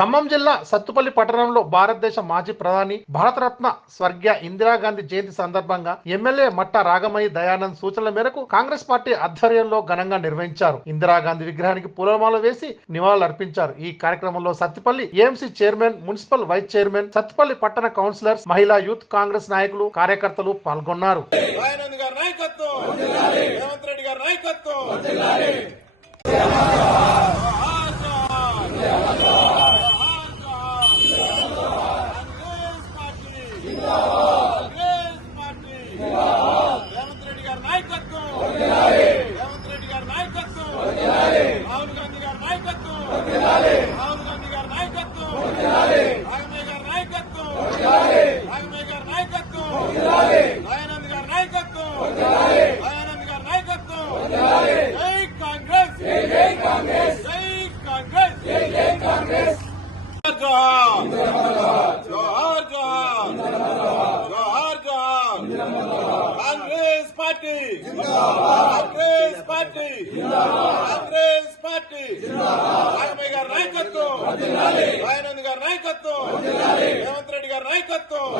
ఖమ్మం జిల్లా సత్తుపల్లి పట్టణంలో భారతదేశ మాజీ ప్రధాని భారతరత్న స్వర్గీయ ఇందిరాగాంధీ జయంతి సందర్భంగా ఎమ్మెల్యే మట్ట రాగమయ్య దయానంద్ సూచనల మేరకు కాంగ్రెస్ పార్టీ ఆధ్వర్యంలో ఘనంగా నిర్వహించారు. ఇందిరాగాంధీ విగ్రహానికి పూలమాల వేసి నివాళులర్పించారు. ఈ కార్యక్రమంలో Sathupalli AMC chairman, municipal vice chairman, Sathupalli పట్టణ కౌన్సిలర్స్, మహిళా యూత్ కాంగ్రెస్ నాయకులు, కార్యకర్తలు పాల్గొన్నారు. Congress party Congress party Congress party Raghamayya గారి నాయకత్వం దయానంద్ గారి నాయకత్వం రేవంత్ రెడ్డి గారి నాయకత్వం